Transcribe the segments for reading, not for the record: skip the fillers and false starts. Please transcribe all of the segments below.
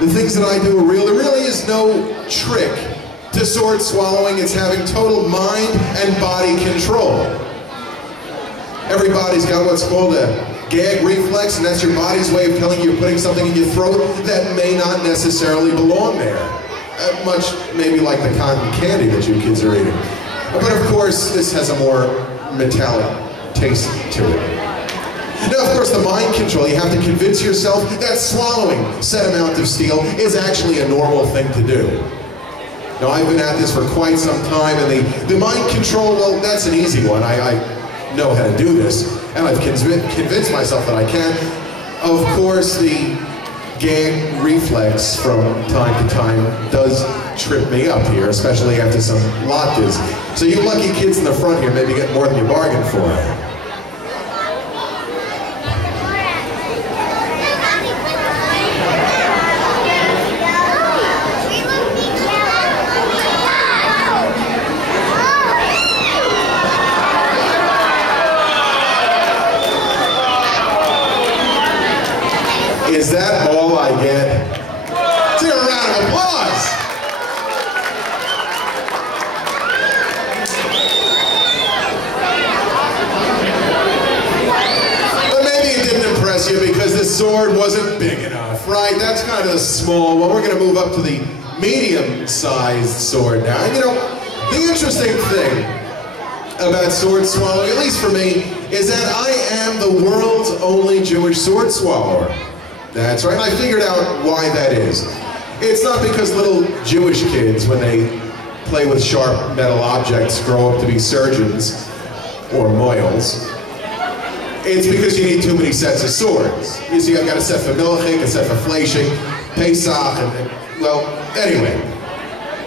The things that I do are real. There really is no trick to sword swallowing. It's having total mind and body control. Everybody's got what's called a gag reflex, and that's your body's way of telling you you're putting something in your throat that may not necessarily belong there. Much maybe like the cotton candy that you kids are eating. But of course, this has a more metallic taste to it. Now, of course, the mind control, you have to convince yourself that swallowing said amount of steel is actually a normal thing to do. Now, I've been at this for quite some time, and the mind control, well, that's an easy one. I know how to do this, and I've convinced myself that I can. Of course, the gag reflex from time to time does trip me up here, especially after some latkes. So you lucky kids in the front here maybe get more than you bargained for. Is that all I get? Let's hear a round of applause. But maybe it didn't impress you because the sword wasn't big enough, right? That's kind of a small one. We're going to move up to the medium-sized sword now. And you know, the interesting thing about sword swallowing, at least for me, is that I am the world's only Jewish sword swallower. That's right, and I figured out why that is. It's not because little Jewish kids, when they play with sharp metal objects, grow up to be surgeons or moils. It's because you need too many sets of swords. You see, I've got a set for Milchik, a set for Fleshing, Pesach, and well, anyway.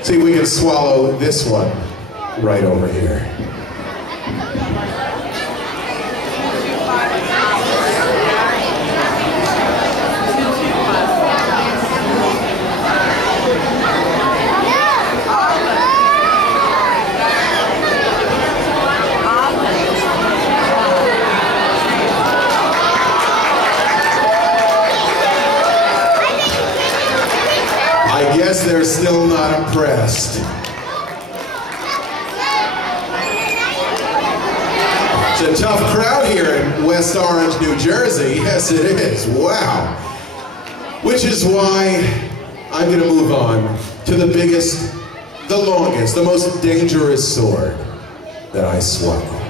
See, we can swallow this one right over here. I guess they're still not impressed. It's a tough crowd here in West Orange, New Jersey. Yes, it is. Wow. Which is why I'm going to move on to the biggest, the longest, the most dangerous sword that I swallow.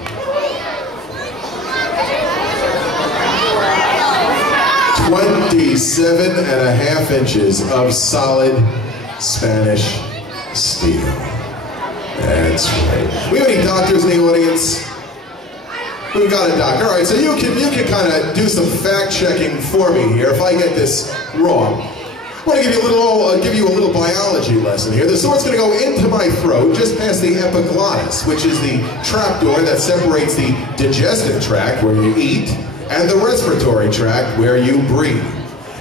27.5 inches of solid Spanish steel. That's right. We have any doctors in the audience? We've got a doctor. All right, so you can kind of do some fact-checking for me here if I get this wrong. I want to give you a little biology lesson here. The sword's going to go into my throat, just past the epiglottis, which is the trapdoor that separates the digestive tract, where you eat, and the respiratory tract, where you breathe.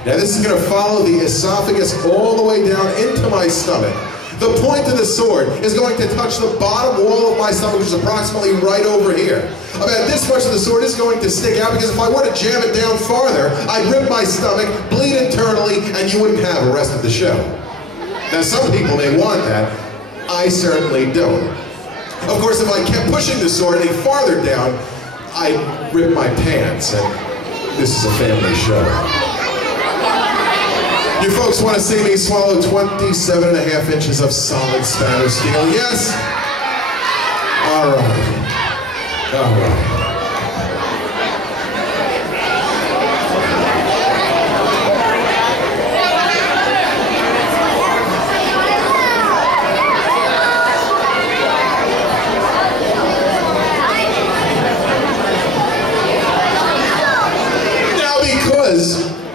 Now this is going to follow the esophagus all the way down into my stomach. The point of the sword is going to touch the bottom wall of my stomach, which is approximately right over here. About this much of the sword is going to stick out, because if I were to jam it down farther, I'd rip my stomach, bleed internally, and you wouldn't have the rest of the show. Now some people may want that. I certainly don't. Of course, if I kept pushing the sword any farther down, I'd rip my pants, and this is a family show. You folks want to see me swallow 27.5 inches of solid Spanish steel? Yes? All right. All right.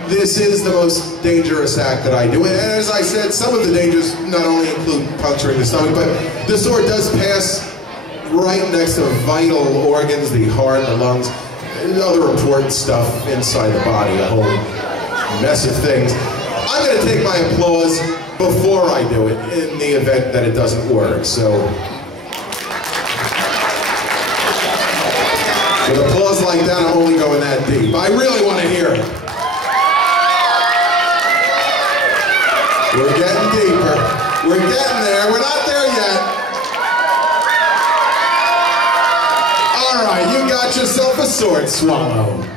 This is the most dangerous act that I do. And as I said, some of the dangers not only include puncturing the stomach, but the sword does pass right next to vital organs, the heart, the lungs, and other important stuff inside the body, a whole mess of things. I'm going to take my applause before I do it in the event that it doesn't work. So, with applause like that, I'm only going that deep. I really want to hear it. We're getting there. We're not there yet. All right, you got yourself a sword swallow.